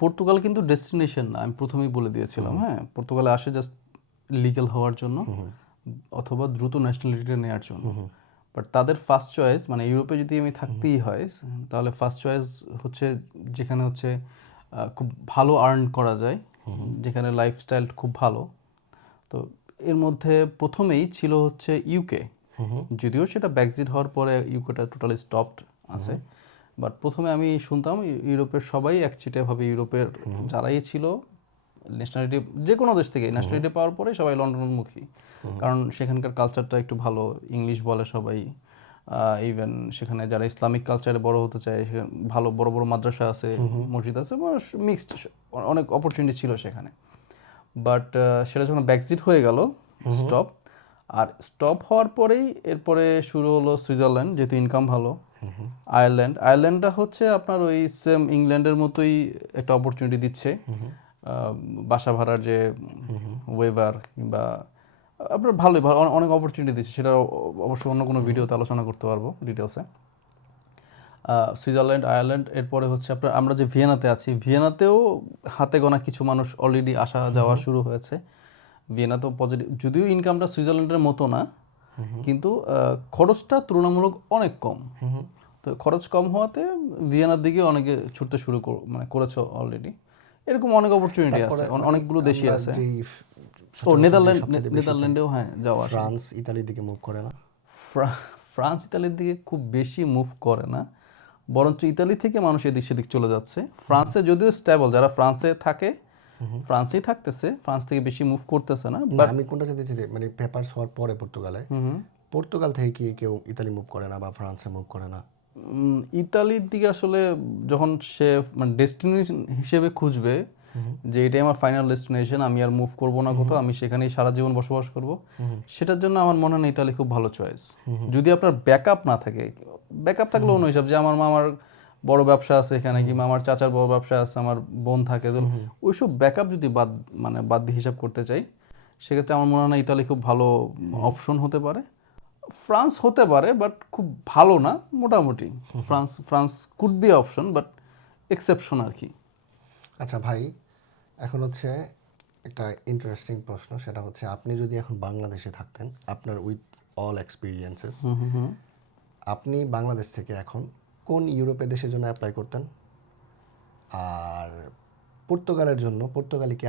পর্তুগাল কিন্তু ডেস্টিনেশন না, আমি প্রথমেই বলে দিয়েছিলাম। হ্যাঁ, পর্তুগালে আসে জাস্ট লিগ্যাল হওয়ার জন্য অথবা দ্রুত ন্যাশনালিটিটা নেওয়ার জন্য। বাট তাদের ফার্স্ট চয়েস, মানে ইউরোপে যদি আমি থাকতেই হয় তাহলে ফার্স্ট চয়েস হচ্ছে যেখানে হচ্ছে খুব ভালো আর্ন করা যায়, যেখানে লাইফস্টাইল খুব ভালো। তো এর মধ্যে প্রথমেই ছিল হচ্ছে ইউকে, যদিও সেটা ব্যাকজিট হওয়ার পরে ইউকেটা টোটালি স্টপড আছে। বাট প্রথমে আমি শুনতাম ইউরোপের সবাই একচিটিয়াভাবে ইউরোপের যারাই ছিল ন্যাশনালিটি, যে কোনো দেশ থেকে ন্যাশনালিটি পাওয়ার পরে সবাই লন্ডনমুখী, কারণ সেখানকার কালচারটা একটু ভালো, ইংলিশ বলে সবাই, ইভেন সেখানে যারা ইসলামিক কালচারে বড় হতে চায় ভালো বড় বড় মাদ্রাসা আছে, মসজিদ আছে, মিক্সড অনেক অপরচুনিটি ছিল সেখানে। বাট সেটা যখন ব্যাকজিট হয়ে গেল, স্টপ, আর স্টপ হওয়ার পরেই এরপরে শুরু হলো সুইজারল্যান্ড, যেহেতু ইনকাম ভালো, আয়ারল্যান্ডটা হচ্ছে আপনার ওই সেম ইংল্যান্ডের মতোই একটা অপরচুনিটি দিচ্ছে, বাসা ভাড়ার যে ওয়েভার কিংবা আপনার ভালোই ভালো অনেক অপরচুনিটি দিচ্ছে, সেটা অবশ্য অন্য কোনো ভিডিওতে আলোচনা করতে পারবো ডিটেলসে। সুইজারল্যান্ড, আয়ারল্যান্ড, এরপরে হচ্ছে আপনার আমরা যে ভিয়েনাতে আছি, ভিয়েনাতেও হাতে গোনা কিছু মানুষ অলরেডি আসা যাওয়া শুরু হয়েছে। ভিয়েনাতেও পজিটিভ, যদিও ইনকামটা সুইজারল্যান্ডের মতো না, কিন্তু খরচটা তুলনামূলক অনেক কম। তো খরচ কম হওয়াতে ভিয়েনার দিকে অনেকে ছুটতে শুরু মানে করেছে অলরেডি। এরকম অনেক অপরচুনিটি আছে, অনেকগুলো দেশই আছে। ও নেদারল্যান্ডেও হ্যাঁ যাওয়া, ফ্রান্স ইতালির দিকে মুভ করে না? ফ্রান্স ইতালির দিকে খুব বেশি মুভ করে না, বরঞ্চ ইতালি থেকে মানুষ এদিক সেদিক চলে যাচ্ছে। ফ্রান্সে যদিও স্টেবল, যারা ফ্রান্সে থাকে ফ্রান্সেই থাকতেছে, ফ্রান্স থেকে বেশি মুভ করতেছে না। বাট আমি কোনটা যেতে চাই, মানে পেপারস হওয়ার পরে পর্তুগাল থেকে কি কেউ ইতালি মুভ করে না বা ফ্রান্সে মুভ করে না? ইতালির দিকে আসলে যখন সে মানে ডেস্টিনেশন হিসেবে খুঁজবে যে এটাই আমার ফাইনাল ডেস্টিনেশন, আমি আর মুভ করবো না কোথাও, আমি সেখানেই সারা জীবন বসবাস করব, সেটার জন্য আমার মনে হয় ইতালি খুব ভালো চয়েস। যদি আপনার ব্যাকআপ না থাকে, ব্যাকআপ থাকলে অন্য হিসাব, যে আমার মামার বড় ব্যবসা আছে এখানে, কিংবা আমার চাচার বড় ব্যবসা আছে, আমার বোন থাকে, তো ওইসব ব্যাকআপ যদি বাদ দিয়ে হিসাব করতে চাই, সেক্ষেত্রে আমার মনে হয় না ইতালি খুব ভালো অপশন হতে পারে। ফ্রান্স হতে পারে, বাট খুব ভালো না, মোটামুটি। France could be option, but exception আর কি। আচ্ছা ভাই, এখন হচ্ছে একটা ইন্টারেস্টিং প্রশ্ন, সেটা হচ্ছে আপনি যদি এখন বাংলাদেশে থাকতেন, আপনার উইথ অল এক্সপিরিয়েন্সেস, আপনি বাংলাদেশ থেকে এখন কোন ইউরোপের দেশের জন্য অ্যাপ্লাই করতেন? আর পর্তুগালের জন্য পর্তুগালে কি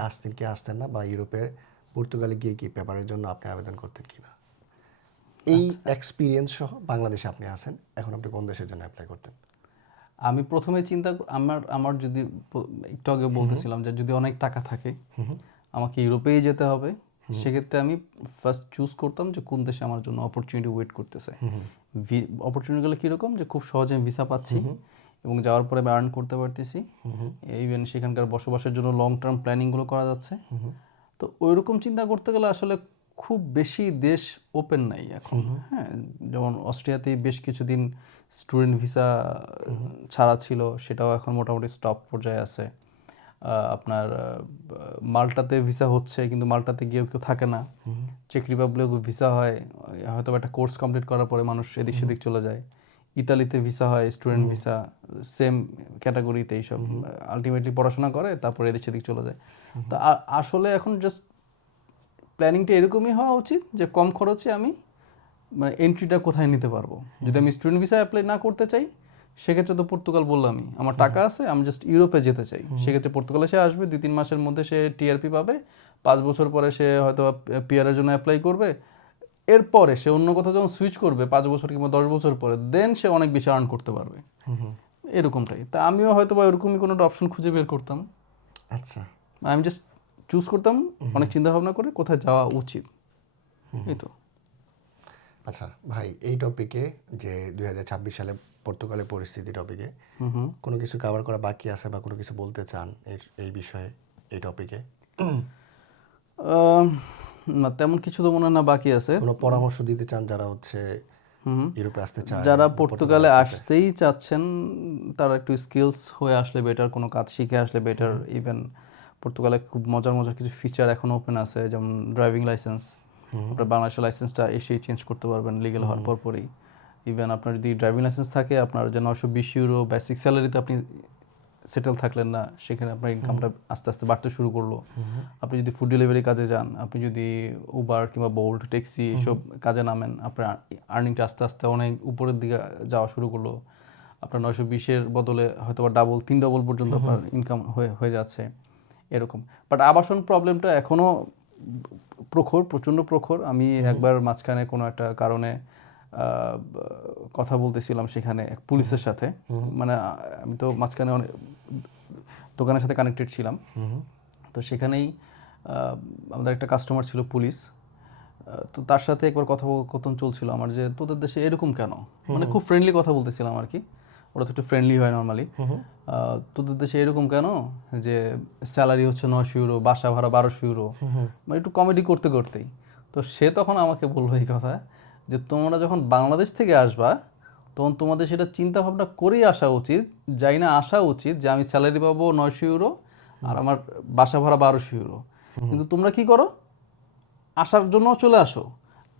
আসতেন না, বা ইউরোপের পর্তুগালে গিয়ে কি পেপারের জন্য আপনি আবেদন করতেন কিনা? এই এক্সপিরিয়েন্স সহ বাংলাদেশে আপনি আছেন, এখন আপনি কোন দেশের জন্য অ্যাপ্লাই করতেন? আমি প্রথমে আমার যদি একটু আগে বলতেছিলাম যে যদি অনেক টাকা থাকে, আমাকে ইউরোপেই যেতে হবে, সেক্ষেত্রে আমি ফার্স্ট চুজ করতাম যে কোন দেশে আমার জন্য অপরচুনিটি ওয়েট করতেছে। অপরচুনিটিগুলো কীরকম, যে খুব সহজে আমি ভিসা পাচ্ছি এবং যাওয়ার পরে আমি আর্ন করতে পারতেছি, ইভেন সেখানকার বসবাসের জন্য লং টার্ম প্ল্যানিংগুলো করা যাচ্ছে। তো ওইরকম চিন্তা করতে গেলে আসলে খুব বেশি দেশ ওপেন নাই এখন। হ্যাঁ, যেমন অস্ট্রিয়াতে বেশ কিছুদিন স্টুডেন্ট ভিসা ছাড়া ছিল, সেটাও এখন মোটামুটি স্টপ পর্যায়ে আছে। আপনার মাল্টাতে ভিসা হচ্ছে, কিন্তু মাল্টাতে গিয়েও কেউ থাকে না। চেক রিপাবলিকে ভিসা হয়, হয়তো একটা কোর্স কমপ্লিট করার পরে মানুষ এদিক সেদিক চলে যায়। ইতালিতে ভিসা হয়, স্টুডেন্ট ভিসা, সেম ক্যাটাগরিতে এইসব আলটিমেটলি পড়াশোনা করে তারপরে এদিক সেদিক চলে যায়। তো আসলে এখন জাস্ট প্ল্যানিংটা এরকমই হওয়া উচিত যে কম খরচে আমি মানে এন্ট্রিটা কোথায় নিতে পারবো। যদি আমি স্টুডেন্ট ভিসা অ্যাপ্লাই না করতে চাই, সেক্ষেত্রে তো পর্তুগাল বললামই, আমার টাকা আছে, আমি জাস্ট ইউরোপে যেতে চাই, সেক্ষেত্রে পর্তুগালে সে আসবে, 2-3 মাসের মধ্যে সে টিআরপি পাবে, 5 বছর পরে সে হয়তো পিআরের জন্য অ্যাপ্লাই করবে, এরপরে সে অন্য কোথাও যখন সুইচ করবে 5 বছর কিংবা 10 বছর পরে, দেন সে অনেক বেশি আর্ন করতে পারবে। এরকমটাই। তা আমিও হয়তো বা এরকমই কোনো একটা অপশন খুঁজে বের করতাম। আচ্ছা, আমি জাস্ট চুজ করতাম অনেক চিন্তা ভাবনা করে কোথায় যাওয়া উচিত। এই তো। আচ্ছা ভাই, এই টপিকে যে 2026 সালে পর্তুগালের পরিস্থিতি টপিকে কোনো কিছু কভার করা বাকি আছে বা কোনো কিছু বলতে চান এই বিষয়ে, এই টপিকে? না, তেমন কিছু তো মনে হয় না বাকি আছে। কোনো পরামর্শ দিতে চান যারা হচ্ছে ইউরোপে আসতে চায়, যারা বা পর্তুগালে আসতেই চাচ্ছেন, তারা একটু স্কিলস হয়ে আসলে বেটার, কোনো কাজ শিখে আসলে বেটার। ইভেন পর্তুগালে খুব মজার মজার কিছু ফিচার এখন ওপেন আছে, যেমন ড্রাইভিং লাইসেন্স। আপনার বাংলাদেশের লাইসেন্সটা এসেই চেঞ্জ করতে পারবেন লিগ্যাল হওয়ার পরপরই। ইভেন আপনার যদি ড্রাইভিং লাইসেন্স থাকে, আপনার যে 920 ইউরো বেসিক স্যালারিতে আপনি সেটেল থাকলেন না, সেখানে আপনার ইনকামটা আস্তে আস্তে বাড়তে শুরু করলো। আপনি যদি ফুড ডেলিভারি কাজে যান, আপনি যদি উবার কিংবা বোল্ট, ট্যাক্সি এসব কাজে নামেন, আপনার আর্নিংটা আস্তে আস্তে অনেক উপরের দিকে যাওয়া শুরু করলো। আপনার 920-এর বদলে হয়তো বা ডাবল, 3 ডবল পর্যন্ত আপনার ইনকাম হয়ে যাচ্ছে এরকম। বাট আবাসন প্রবলেমটা এখনও প্রচণ্ড প্রখর। আমি একবার মাঝখানে কোনো একটা কারণে কথা বলতেছিলাম সেখানে এক পুলিশের সাথে, মানে আমি তো মাঝখানে অনেক দোকানের সাথে কানেক্টেড ছিলাম। তো সেখানেই আমাদের একটা কাস্টমার ছিল পুলিশ। তো তার সাথে একবার কথোপকথন চলছিল আমার, যে তোদের দেশে এরকম কেন, মানে খুব ফ্রেন্ডলি কথা বলতেছিলাম আর কি, ওরা তো একটু ফ্রেন্ডলি হয় নর্মালি। তোদের দেশে এরকম কেন যে স্যালারি হচ্ছে 900 ইউরো, বাসা ভাড়া 1200 ইউরো, মানে একটু কমেডি করতে করতেই। তো সে তখন আমাকে বললো এই কথা, যে তোমরা যখন বাংলাদেশ থেকে আসবা তখন তোমাদের সেটা চিন্তা ভাবনা করেই আসা উচিত, যাই না আসা উচিত যে আমি স্যালারি পাবো 900 ইউরো আর আমার বাসা ভাড়া 1200 ইউরো। কিন্তু তোমরা কি করো, আসার জন্য চলে আসো,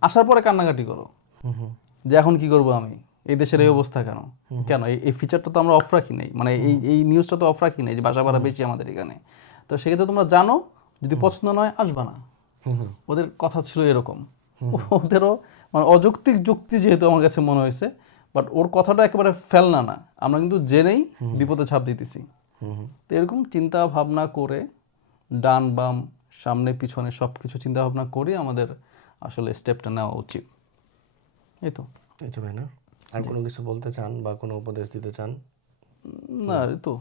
আসার পরে কান্নাকাটি করো যে এখন কি করবো আমি, এই দেশের এই অবস্থা কেন কেন এই ফিচারটা তো আমরা অফ রাখি নাই, মানে এই নিউজটা তো অফ রাখি নাই যে বাসা ভাড়া বেশি আমাদের এখানে। তো সেক্ষেত্রে তোমরা জানো, যদি পছন্দ নয় আসবা না। ওদের কথা ছিল এরকম। ওদেরও মানে অযৌক্তিক যুক্তি যেহেতু আমার কাছে মনে হয়েছে, বাট ওর কথাটা একেবারে ফেলনা না, আমরা কিন্তু জেনেই বিপদে ছাপ দিতেছি। তো এরকম চিন্তা ভাবনা করে, ডান বাম সামনে পিছনে সব কিছু চিন্তা ভাবনা করে আমাদের আসলে স্টেপটা নেওয়া উচিত। এই তো ভাই না, আর কোনো কিছু বলতে চান বা কোনো উপদেশ দিতে চান? না, এই তো।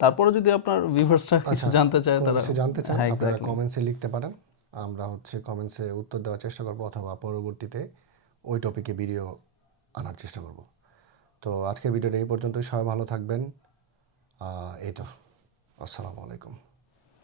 তারপরে যদি আপনার ভিউয়ার্সরা কিছু জানতে চায়, তারা জানতে চান, হ্যাঁ, আপনারা এক্স্যাক্টলি কমেন্টসে লিখতে পারেন। আমরা কমেন্টসে উত্তর দেওয়ার চেষ্টা করব, অথবা পরবর্তীতে ওই টপিকে ভিডিও আনার চেষ্টা করব। তো আজকের ভিডিওটা এই পর্যন্তই। সবাই ভালো থাকবেন। এই তো, আসসালামু আলাইকুম।